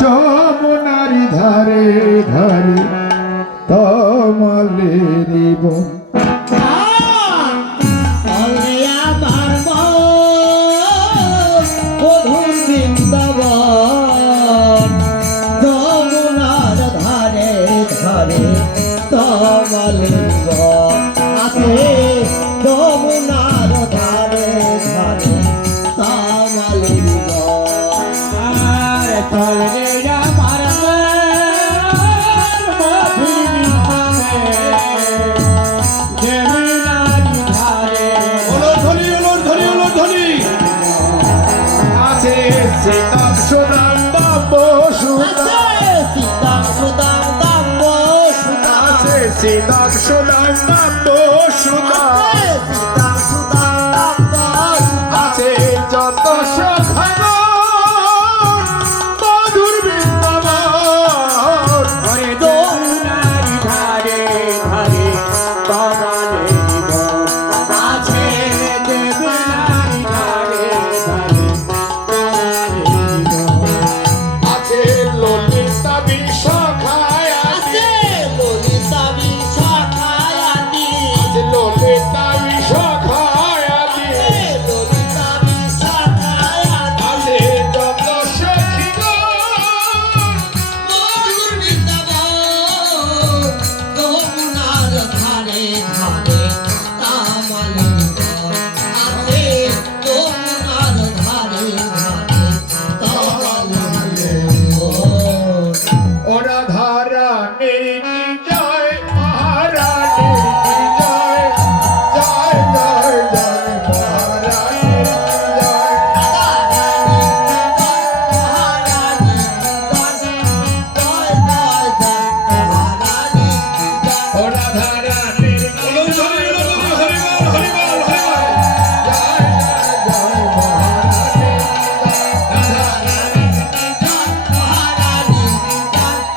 যমুনার ধারে ধারে তমালের বন। Siddham Sudam Bambo Sudam আছে যত সখানো মধুর বৃন্দাবন হরে যমুনার ধারে ধারে তমালের বন আছে যমুনার ধারে ধারে তমালের বন আছে ললিতা বিশাখায় আছে ললিতা বিশাখায় আছে ললিতা বিশাখায় ললিতা বিশাখায় আছে যত সখিনো মধুর বৃন্দাবন যমুনার ধারে ধারে তমালের বন আছে যমুনার ধারে ধারে তমালের বন। ও রাধা রানী কি জয়, মহারানী কি জয়, জয় জয় জয় মহারানী কি জয়। ও রাধা রানী কি জয়, হরি বল হরি বল হরি বল, জয় জয় জয় মহারানী কি জয়। রাধা রানী কি জয়, মহারানী কি জয়,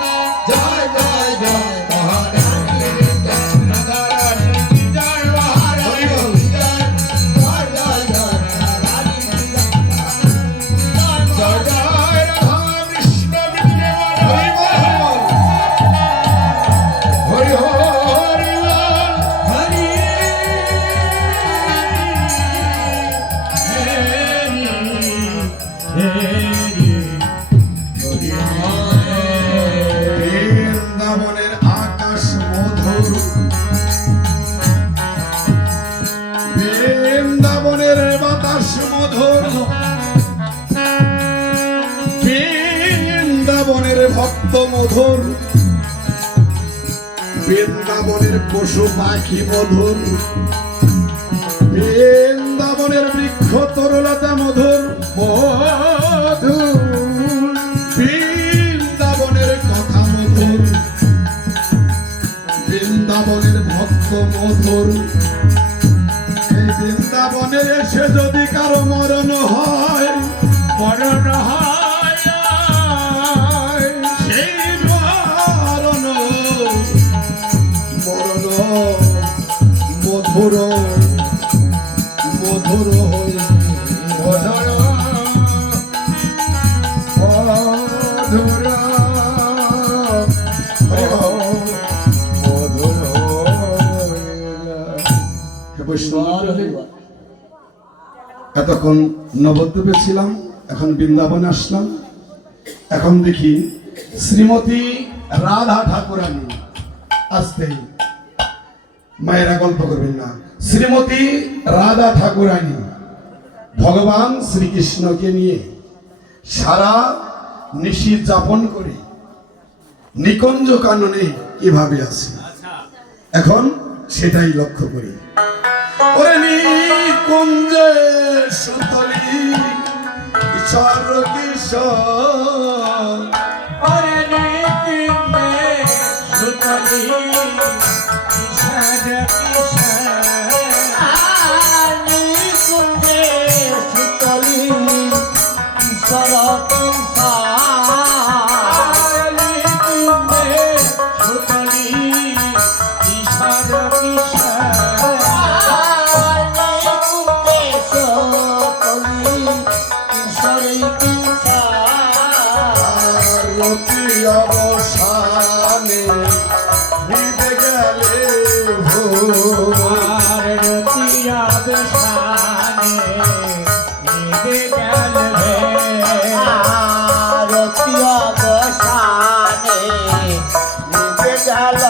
জয় জয় জয় মহারানী কি জয়। রাধা রানী কি জয়, মহারানী কি জয়, জয় জয় জয় মহারানী কি জয়। জয় জয় রাধা কৃষ্ণ বৃন্দাবন, হরি বল হরি বল, হরি হরি বল, হরি বৃন্দাবনের আকাশ মধুর, বৃন্দাবনের বাতাস মধুর, বৃন্দাবনের ভক্ত মধুর, বৃন্দাবনের পশু পাখি মধুর, বৃন্দাবনের বৃক্ষ তরুলতা মধুর মধুর, বৃন্দাবনের কথা মধুর, বৃন্দাবনের ভক্ত মধুর। এই বৃন্দাবনে এসে যদি কারো মরণ হয়, মরণ হয় সেই মরণ মরণ মধুর মধুর হয়ে মধুর মধুর মধুর এতক্ষণ নবদ্বীপে ছিলাম, এখন বৃন্দাবনে আসলাম। এখন দেখি শ্রীমতী রাধা ঠাকুরানী, আসতেই মায়েরা গল্প করবেন না। শ্রীমতী রাধা ঠাকুরানী ভগবান শ্রীকৃষ্ণকে নিয়ে সারা নিশি যাপন করে নিকুঞ্জ কাননে কিভাবে আছে, এখন সেটাই লক্ষ্য করি। ওরে নিকুঞ্জে সুতলি কিশোর কিশোর, ওরে নিকুঞ্জে সুতলি কিশোর কিশোর, নিকুঞ্জে সুতলি কিশোর কিশোর, নিকুঞ্জে সুতলি কিশোর কিশোর, নিকুঞ্জে সুতলি কিশোর কিশোর। রতি অবসানে বিদে গেলে ভোর। আর রতিয়া বেশানে নিদে গেল রে রতিয়া বসানে নিতে গেল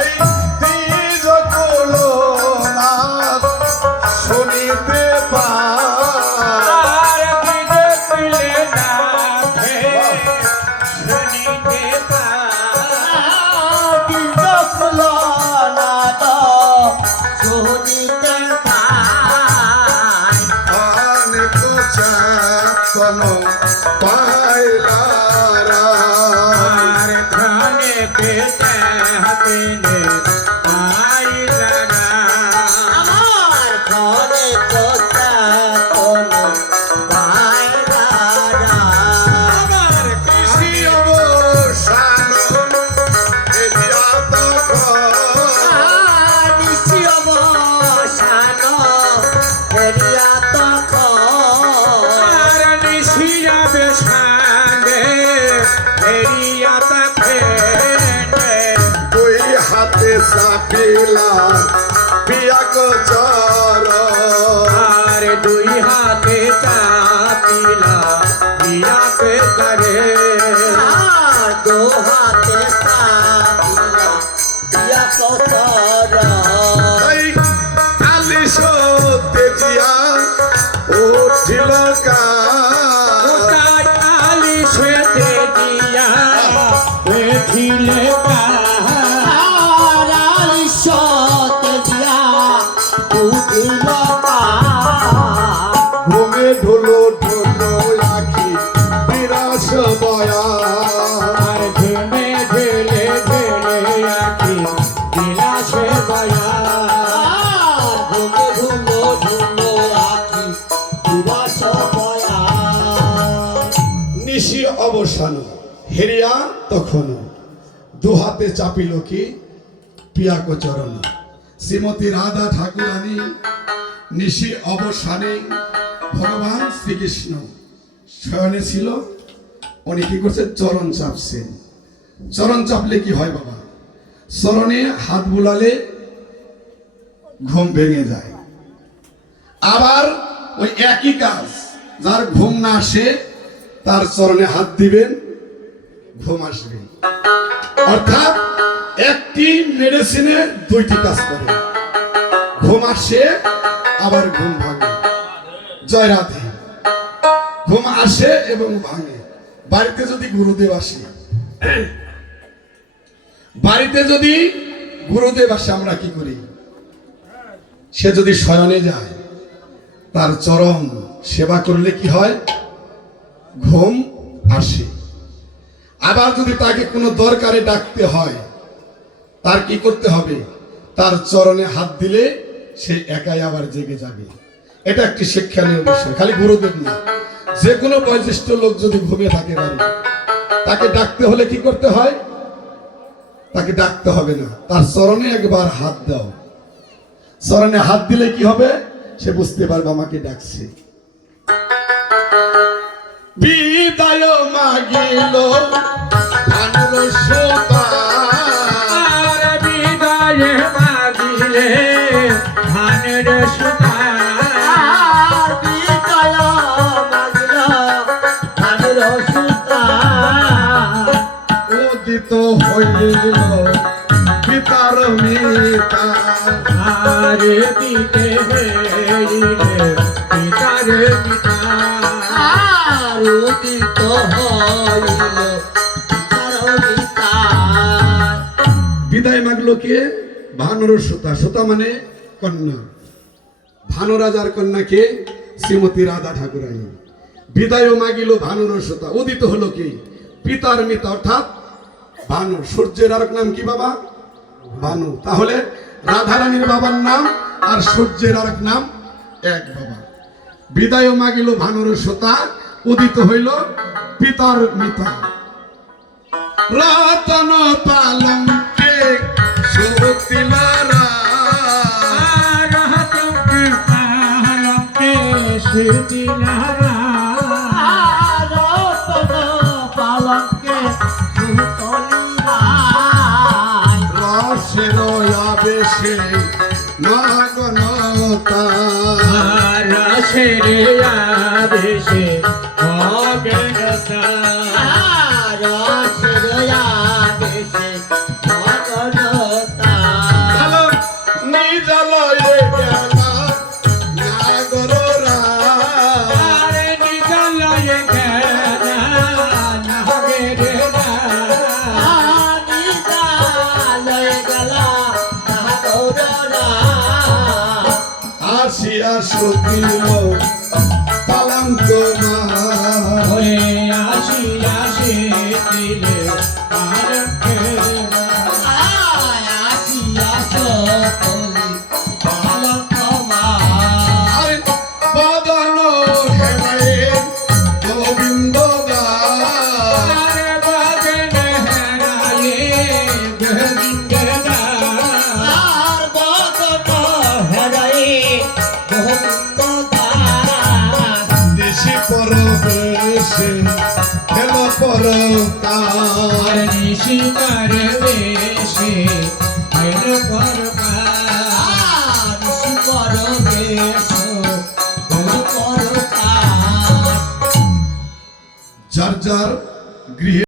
এই দ্বিজ কুলনাথ শুনিতে পায়। আর দিদে পিলে না ভে শুনিতে শুনিতে পাই অনেক চেতন পাইলারা। আর খানে পেতে হাতিনে আইলারা আমার ঘরে তো কোন পায়রা আমার কৃষি অবসান এলিয়া তখন। নিশি অবসান ফেরিয়া তখন আর নিশিয়া বেশানে এরিয়া তাফেনে দুই হাতে চাপিলা পিয়াক চর। আর দুই হাতে চাপিলা বিয়াকে করে আর দো হাতে সাপিলা দিয়া কতর এই আলিশ তেজিয়া উঠিল কার। তাই আলি সেতে দিয়া বেঠিলে আর আলিশতে দিয়া উঠিল ঘুমে ঢুলো ঢুলো আখি বিরাস বয়া। আর ঘেমে ঢেলে ঢেলে আখি বিলাসে বয়া ঘুমে ধুলো ধুলো আখি দিবাস পয়া নিশি অবসান হেরিয়া তখন দুহাতে চাপিল কি পিয়াক চরণ। শ্রীমতী রাধা ঠাকুরানী নিশি অবসানে ভগবান শ্রীকৃষ্ণ শয়নে ছিল, উনি কি করছে চরণ চাপছেন। চরণ চাপলে কি হয় বাবা? চরণে হাত বুলালে ঘুম ভেঙে যায়। আবার ওই একই কাজ যার ঘুম না আসে তার চরণে হাত দিবেন, ঘুম আসবে। অর্থাৎ একটি মেডিসিনে দুইটি কাজ করে, ঘুম আসে আবার ঘুম ভাঙে। জয় রাধে। ঘুম আসে এবং ভাঙে। বাড়িতে যদি গুরুদেব আসে, বাড়িতে যদি গুরুদেব আসে আমরা কি করি? সে যদি শয়নে যায় তার চরম সেবা করলে কি হয়? ঘুম আসে। আবার যদি তাকে কোনো দরকারে ডাকতে হয় তার কি করতে হবে? তার চরণে হাত দিলে সে একাই আবার জেগে যাবে। এটা একটি শিক্ষণীয় বিষয়। খালি গুরুদেব না, যে কোনো বয়োজ্যেষ্ঠ লোক যদি ঘুমিয়ে থাকে বাড়ি, তাকে ডাকতে হলে কি করতে হয়? তাকে ডাকতে হবে না, তার চরণে একবার হাত দাও। চরণে হাত দিলে কি হবে? সে বুঝতে পারবে আমাকে ডাকছে। বিদায় মাগিল ভানুর সুতা। আর বিদায়ে মাগিলে ধানের সুতা আর বিদায় মাগিল ধানের সুতা উদিত হইল পিতার মিতা। আর দিতে হেরিলে পিতারে পিতা আর উদিত হইল পিতা বিদায় মাগলো কে? ভানুর সুতা। সুতা মানে কন্যা। ভানু রাজার কন্যাকে শ্রীমতী রাধা ঠাকুরানী। বিদায় মাগিল ভানুর সুতা। উদিত হলো কি? পিতার মিতা, অর্থাৎ ভানু। সূর্যের আরেক নাম কি বাবা? ভানু। তাহলে রাধারানীর বাবার নাম আর সূর্যের আরেক নাম এক বাবা। বিদায় মাগিল ভানুর সুতা, উদিত হইল পিতার মিতা। রতন পালঙ্কে সুতিলারা। আর হাতকে পালকে সুতিলারা রতন রসের আদেশে অজ্ঞানতা ভালো নিজালয়ে গেলা নাগররা আরে নিজালয়ে গেলা নাগেরা আসিয়া সকিল পালাঙ্ক মা হয়ে আসি আসি দিলে আর কেনা আরে বদন হেমায়ে গোবিন্দ দাস আরে বাজেন হেরায়ে গোবিন্দা দেশি পরবেশে খেল পরকা আর নিশি করে বেশে হের পরকা যার যার গৃহে